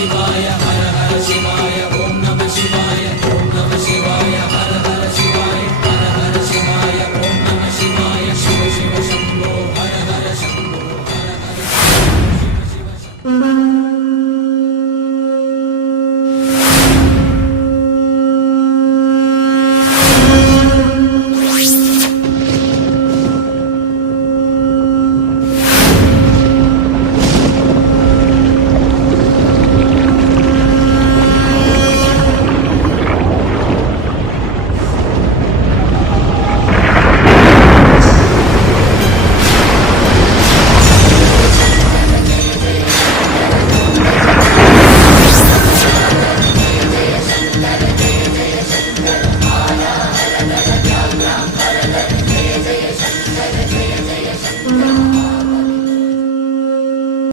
శివాయ హర హర శివాయ ఓం నమ శివాయ ఓం నమ శివాయ హర హర శివాయ హర హర శివాయ ఓం నమ శివాయ శివ శివ శంభో హర హర శంభో హర హర శివ శివ శంభో